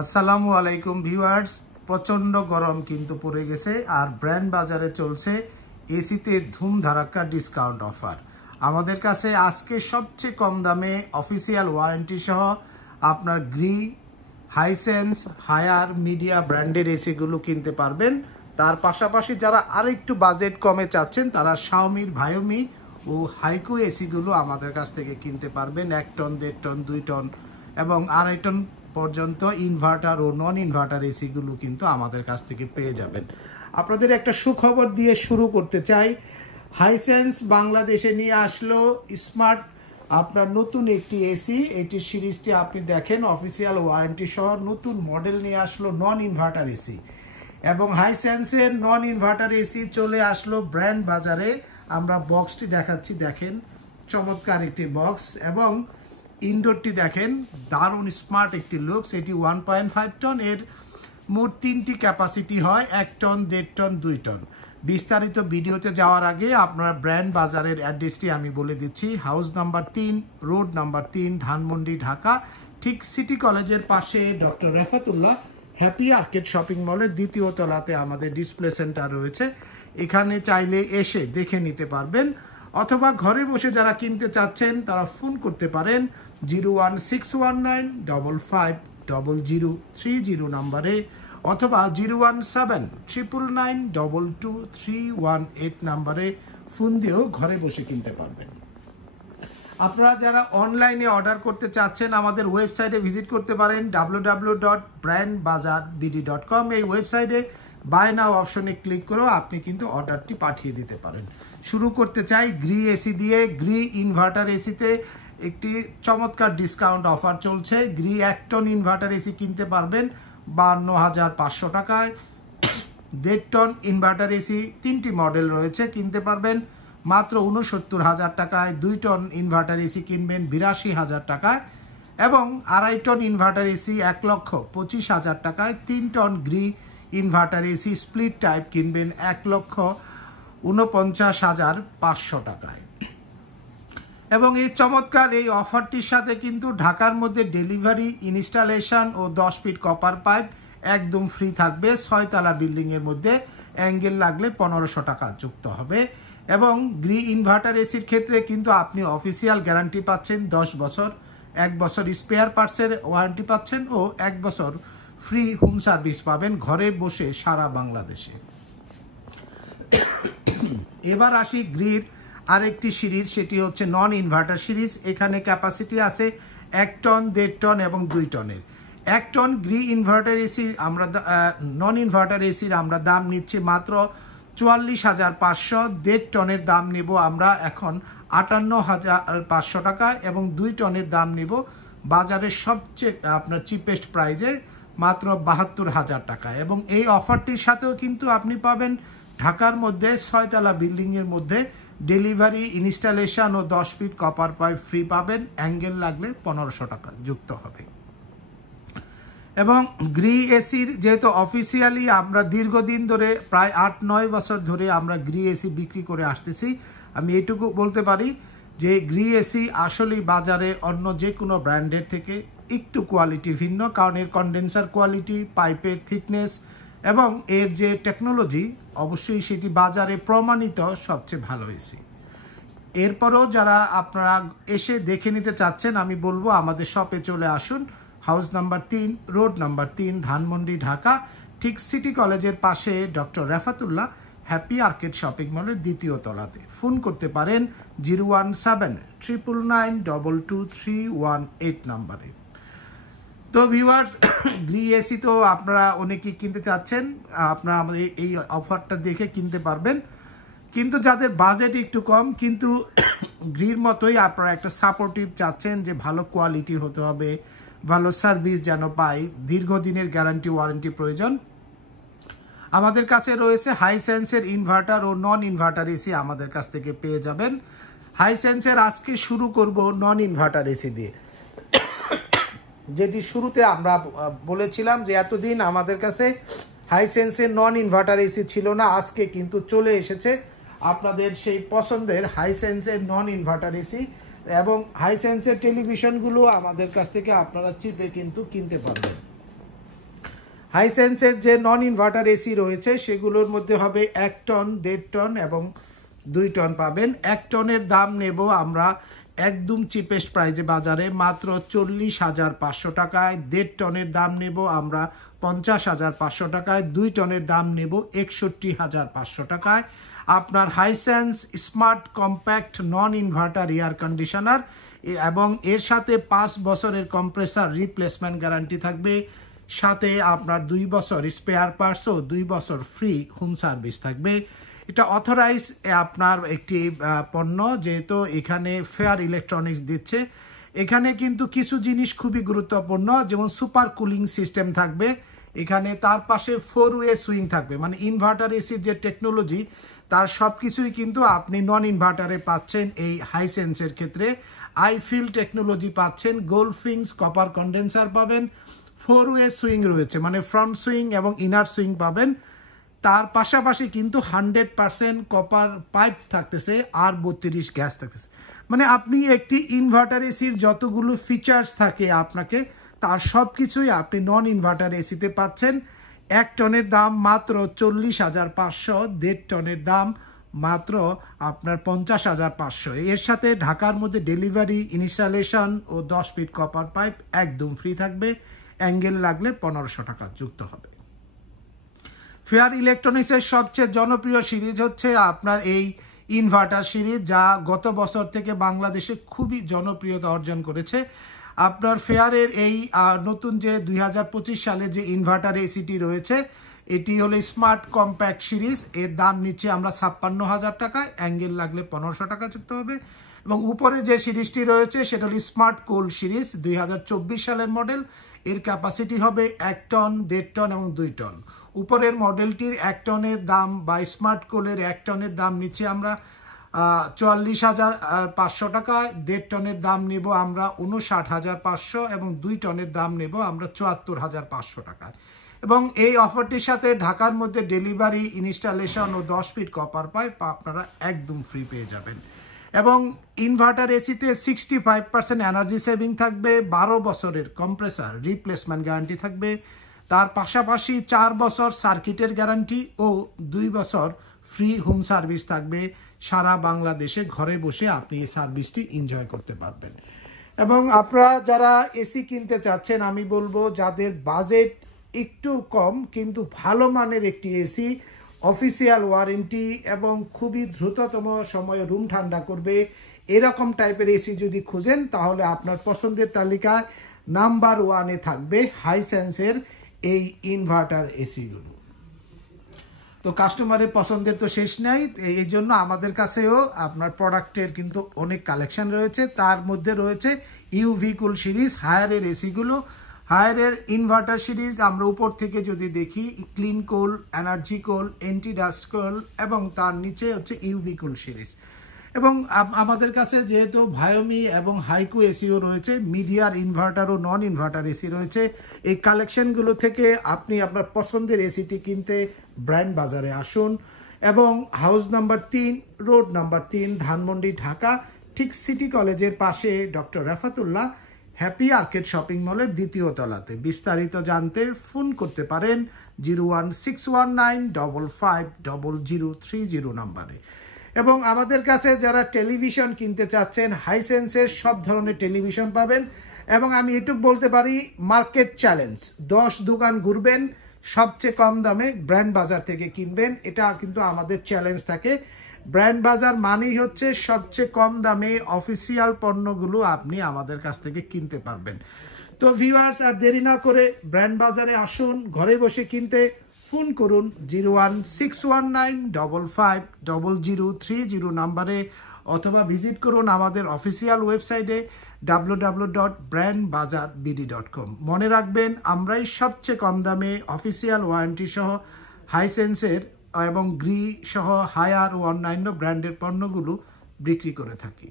আসসালামু আলাইকুম ভিউয়ার্স, প্রচন্ড গরম কিন্তু পড়ে গেছে আর ব্র্যান্ড বাজারে চলছে এসিতে ধুম ধারাক্কা ডিসকাউন্ট অফার। আমাদের কাছে আজকে সবচেয়ে কম দামে অফিসিয়াল ওয়ারেন্টি সহ আপনার গ্রি, হাইসেন্স, হায়ার, মিডিয়া ব্র্যান্ডের এসিগুলো কিনতে পারবেন। তার পাশাপাশি যারা আরেকটু বাজেট কমে চাচ্ছেন তারা শাওমির ভায়োমি ও হাইকো এসিগুলো আমাদের কাছ থেকে কিনতে পারবেন। 1 টন, 1.5 টন, 2 টন এবং 2.5 টন পর্যন্ত ইনভার্টার ও নন ইনভার্টার এসিগুলো কিন্তু আমাদের কাছ থেকে পেয়ে যাবেন। আপনাদের একটা সুখবর দিয়ে শুরু করতে চাই। হাইসেন্স বাংলাদেশে নিয়ে আসলো স্মার্ট আপনার নতুন একটি এসি। এটি সিরিজটি আপনি দেখেন অফিসিয়াল ওয়ারেন্টি সহ নতুন মডেল নিয়ে আসলো নন ইনভার্টার এসি, এবং হাইসেন্সের নন ইনভার্টার এসি চলে আসলো ব্র্যান্ড বাজারে। আমরা বক্সটি দেখাচ্ছি, দেখেন চমৎকার একটি বক্স, এবং ইনডোরটি দেখেন দারুণ স্মার্ট একটি লুকস। এটি 1.5 টন, এর মোট 3টি ক্যাপাসিটি হয়, 1 টন, 1.5 টন, 2 টন। বিস্তারিত ভিডিওতে যাওয়ার আগে আপনার ব্র্যান্ড বাজারের অ্যাড্রেসটি আমি বলে দিচ্ছি। House number 3, road number 3, Dhanmondi, Dhaka. ঠিক সিটি কলেজের পাশে doctor Refatullah happy arcade shopping মলের 2য় তলাতে আমাদের ডিসপ্লে সেন্টার রয়েছে। এখানে চাইলে এসে দেখে নিতে পারবেন, অথবা ঘরে বসে যারা কিনতে চাচ্ছেন তারা ফোন করতে পারেন 01619550030 নাম্বারে, অথবা 01799922318 নাম্বারে ফোন দিয়েও ঘরে বসে কিনতে পারবেন। আপনারা যারা অনলাইনে অর্ডার করতে চাচ্ছেন আমাদের ওয়েবসাইটে ভিজিট করতে পারেন www.brandbazarbd.com। এই ওয়েবসাইটে বাই নাও অপশনে ক্লিক করেও আপনি কিন্তু অর্ডারটি পাঠিয়ে দিতে পারেন। শুরু করতে চাই গ্রি এসি দিয়ে। গ্রি ইনভার্টার এসিতে একটি চমৎকার ডিসকাউন্ট অফার চলছে। গ্রি 1 টন ইনভার্টার এসি কিনতে পারবেন 52,500 টাকায়। 1.5 টন ইনভার্টার এসি 3টি মডেল রয়েছে, কিনতে পারবেন মাত্র 69,000 টাকায়। 2 টন ইনভার্টার এসি কিনবেন 82,000 টাকায়, এবং 2.5 টন ইনভার্টার এসি 1,25,000 টাকায়। 3 ton Gree inverter AC split type কিনবেন 1,49,500 টাকায়। এবং এই চমৎকার এই অফারটির সাথে কিন্তু ঢাকার মধ্যে ডেলিভারি, ইনস্টলেশন ও 10 ফিট কপার পাইপ একদম ফ্রি থাকবে। 6 তলা বিল্ডিংয়ের মধ্যে অ্যাঙ্গেল লাগলে 1500 টাকা যুক্ত হবে। এবং গ্রি ইনভার্টার এসির ক্ষেত্রে কিন্তু আপনি অফিসিয়াল গ্যারান্টি পাচ্ছেন 10 বছর, 1 বছর স্পেয়ার পার্টসের ওয়ারেন্টি পাচ্ছেন, ও 1 বছর ফ্রি হোম সার্ভিস পাবেন ঘরে বসে সারা বাংলাদেশে। এবার আসি গ্রির আরেকটি সিরিজ, সেটি হচ্ছে নন ইনভার্টার সিরিজ। এখানে ক্যাপাসিটি আছে 1 টন, 1.5 টন এবং 2 টনের। 1 টন গ্রি ইনভার্টার এসির আমরা নন ইনভার্টার এসির আমরা দাম নিচ্ছি মাত্র 44,500। 1.5 টনের দাম নেব আমরা এখন 58,500 টাকা, এবং 2 টনের দাম নেব বাজারের সবচেয়ে আপনার চিপেস্ট প্রাইজে মাত্র 72,000 টাকা। এবং এই অফারটির সাথেও কিন্তু আপনি পাবেন ঢাকার মধ্যে 6 তলা বিল্ডিংয়ের মধ্যে ডেলিভারি, ইনস্টলেশন ও 10 ফিট কপার পাইপ ফ্রি পাবেন। অ্যাঙ্গেল লাগলে 1500 টাকা যুক্ত হবে। এবং গ্রি এসির যেহেতু অফিসিয়ালি আমরা দীর্ঘদিন ধরে প্রায় 8-9 বছর ধরে আমরা গ্রি এসি বিক্রি করে আসতেছি, আমি এইটুকু বলতে পারি যে গ্রি এসি আসলেই বাজারে অন্য যে কোনো ব্র্যান্ডের থেকে একটু কোয়ালিটি ভিন্ন, কারণ এর কন্ডেন্সার কোয়ালিটি, পাইপের থিকনেস এবং এর যে টেকনোলজি, অবশ্যই সেটি বাজারে প্রমাণিত সবচেয়ে ভালো এসি। এরপরও যারা আপনারা এসে দেখে নিতে চাচ্ছেন, আমি বলবো আমাদের শপে চলে আসুন। House number 3, road number 3, Dhanmondi, Dhaka. ঠিক সিটি কলেজের পাশে doctor Refatullah happy arcade shopping মলের 2য় তলাতে। ফোন করতে পারেন 01799222318 নাম্বারে। তো ভিউয়ার্স, গ্রি এসি তো আপনারা অনেকেই কিনতে চাচ্ছেন, আপনারা আমাদের এই অফারটা দেখে কিনতে পারবেন। কিন্তু যাদের বাজেট একটু কম, কিন্তু গ্রির মতোই আপনারা একটা সাপোর্টিভ চাচ্ছেন যে ভালো কোয়ালিটি হতে হবে, ভালো সার্ভিস যেন পাই, দীর্ঘদিনের গ্যারান্টি ওয়ারেন্টি প্রয়োজন, আমাদের কাছে রয়েছে হাইসেন্সের ইনভার্টার ও নন ইনভার্টার এসি আমাদের কাছ থেকে পেয়ে যাবেন। হাইসেন্সের আজকে শুরু করব নন ইনভার্টার এসি দিয়ে, যেটি শুরুতে আমরা বলেছিলাম যে এতদিন আমাদের কাছে হাইসেন্সের নন ইনভার্টার এসি ছিল না। আজকে কিন্তু চলে এসেছে আপনাদের সেই পছন্দের হাইসেন্সের নন ইনভার্টার এসি, এবং হাইসেন্সের টেলিভিশনগুলো আমাদের কাছ থেকে আপনারা চিপে কিন্তু কিনতে পারবেন। হাইসেন্সের যে নন ইনভার্টার এসি রয়েছে সেগুলোর মধ্যে হবে 1 টন, 1.5 টন এবং 2 টন পাবেন। 1 টনের দাম নেব আমরা একদম চিপেস্ট প্রাইজে বাজারে মাত্র 40,500 টাকায়। 1.5 টনের দাম নেব আমরা 50,500 টাকায়। 2 টনের দাম নেব 61,500 টাকায়। আপনার হাইসেন্স স্মার্ট কম্প্যাক্ট নন ইনভার্টার এয়ার কন্ডিশনার এবং এর সাথে 5 বছরের কম্প্রেসার রিপ্লেসমেন্ট গ্যারান্টি থাকবে। সাথে আপনার 2 বছর স্পেয়ার পার্টসও 2 বছর ফ্রি হোম সার্ভিস থাকবে। এটা অথরাইজ আপনার একটি পণ্য, যেহেতু এখানে ফেয়ার ইলেকট্রনিক্স দিচ্ছে। এখানে কিন্তু কিছু জিনিস খুবই গুরুত্বপূর্ণ, যেমন সুপার কুলিং সিস্টেম থাকবে এখানে, তার পাশে 4-ওয়ে সুইং থাকবে, মানে ইনভার্টার এসির যে টেকনোলজি তার সব কিছুই কিন্তু আপনি নন ইনভার্টারে পাচ্ছেন এই হাইসেন্সের ক্ষেত্রে। আইফিল টেকনোলজি পাচ্ছেন, গোল্ডফিংস কপার কন্ডেন্সার পাবেন, 4-ওয়ে সুইং রয়েছে মানে ফ্রন্ট সুইং এবং ইনার সুইং পাবেন। তার পাশাপাশি কিন্তু 100% কপার পাইপ থাকতেছে আর 32 গ্যাস থাকতেছে, মানে আপনি একটি ইনভার্টার এসির যতগুলো ফিচার্স থাকে আপনাকে তার সব কিছুই আপনি নন ইনভার্টার এসিতে পাচ্ছেন। 1 টনের দাম মাত্র 40,500, 1.5 টনের দাম মাত্র আপনার 50,500। এর সাথে ঢাকার মধ্যে ডেলিভারি, ইনস্টলেশন ও 10 ফিট কপার পাইপ একদম ফ্রি থাকবে। অ্যাঙ্গেল লাগলে 1500 টাকা যুক্ত হবে। ফেয়ার ইলেকট্রনিক্সের সবচেয়ে জনপ্রিয় সিরিজ হচ্ছে আপনার এই ইনভার্টার সিরিজ, যা গত বছর থেকে বাংলাদেশে খুবই জনপ্রিয়তা অর্জন করেছে। আপনার ফেয়ারের এই নতুন যে 2025 সালের যে ইনভার্টার এসিটি রয়েছে এটি হলো স্মার্ট কম্প্যাক্ট সিরিজ। এর দাম নিচ্ছে আমরা 56,000 টাকায়, অ্যাঙ্গেল লাগলে 1500 টাকা যুক্ত হবে। এবং উপরে যে সিরিজটি রয়েছে সেটা হলো স্মার্ট কোল্ড সিরিজ, 2024 সালের মডেল। এর ক্যাপাসিটি হবে 1 টন, 1.5 টন এবং 2 টন। উপরের মডেলটির 1 টনের দাম বা স্মার্ট কোলের 1 টনের দাম নিচ্ছে আমরা 44,500 টাকায়। 1.5 টনের দাম নেব আমরা 59,500 এবং 2 টনের দাম নেব আমরা 74,500 টাকায়। এবং এই অফারটির সাথে ঢাকার মধ্যে ডেলিভারি, ইনস্টলেশন ও 10 ফিট কপার পাইপ আপনারা একদম ফ্রি পেয়ে যাবেন। এবং ইনভার্টার এসিতে 65% এনার্জি সেভিং থাকবে, 12 বছরের কম্প্রেসার রিপ্লেসমেন্ট গ্যারান্টি থাকবে। তার পাশাপাশি 4 বছর সার্কিটের গ্যারান্টি ও 2 বছর ফ্রি হোম সার্ভিস থাকবে। সারা বাংলাদেশে ঘরে বসে আপনি এই সার্ভিসটি এনজয় করতে পারবেন। এবং আপনারা যারা এসি কিনতে চাচ্ছেন, আমি বলবো যাদের বাজেট একটু কম কিন্তু ভালো মানের একটি এসি, অফিসিয়াল ওয়ারেন্টি এবং খুবই দ্রুততম সময়ে রুম ঠান্ডা করবে এরকম টাইপের এসি যদি খুঁজেন, তাহলে আপনার পছন্দের তালিকায় নাম্বার 1-এ থাকবে হাইসেন্সের এই ইনভার্টার এসিগুলো। তো কাস্টমারের পছন্দের তো শেষ নাই, এই জন্য আমাদের কাছেও আপনার প্রোডাক্টের কিন্তু অনেক কালেকশন রয়েছে। তার মধ্যে রয়েছে ইউভি কুল সিরিজ, হায়ারের এসিগুলো। হায়ারের ইনভার্টার সিরিজ আমরা উপর থেকে যদি দেখি, ক্লিন কোল, এনার্জি কোল, এন্টি ডাস্ট কোল এবং তার নিচে হচ্ছে ইউভি কুল সিরিজ। এবং আমাদের কাছে যেহেতু ভায়োমি এবং হাইকু এসিও রয়েছে, মিডিয়ার ইনভার্টার ও নন ইনভার্টার এসি রয়েছে। এই কালেকশনগুলো থেকে আপনি আপনার পছন্দের এসিটি কিনতে ব্র্যান্ড বাজারে আসুন। এবং house number 3, road number 3, Dhanmondi, Dhaka, ঠিক সিটি কলেজের পাশে doctor Rafatullah happy arcade shopping মলের 2য় তলাতে। বিস্তারিত জানতে ফোন করতে পারেন 01619550030 নাম্বারে। এবং আমাদের কাছে যারা টেলিভিশন কিনতে চাচ্ছেন, হাইসেন্সের সব ধরনের টেলিভিশন পাবেন। এবং আমি এটুকু বলতে পারি, মার্কেট চ্যালেঞ্জ, 10 দোকান ঘুরবেন, সবচেয়ে কম দামে ব্র্যান্ড বাজার থেকে কিনবেন, এটা কিন্তু আমাদের চ্যালেঞ্জ থাকে। ব্র্যান্ড বাজার মানেই হচ্ছে সবচেয়ে কম দামে অফিসিয়াল পণ্যগুলো আপনি আমাদের কাছ থেকে কিনতে পারবেন। তো ভিউয়ার্স, আর দেরি না করে ব্র্যান্ড বাজারে আসুন, ঘরে বসে কিনতে ফোন করুন 01619550030 নাম্বারে, অথবা ভিজিট করুন আমাদের অফিসিয়াল ওয়েবসাইটে www.brandbazarbd.com। মনে রাখবেন, আমরাই সবচেয়ে কম দামে অফিসিয়াল ওয়ারেন্টি সহ হাইসেন্সের এবং গ্রি সহ হায়ার ও অন্যান্য ব্র্যান্ডের পণ্যগুলো বিক্রি করে থাকি।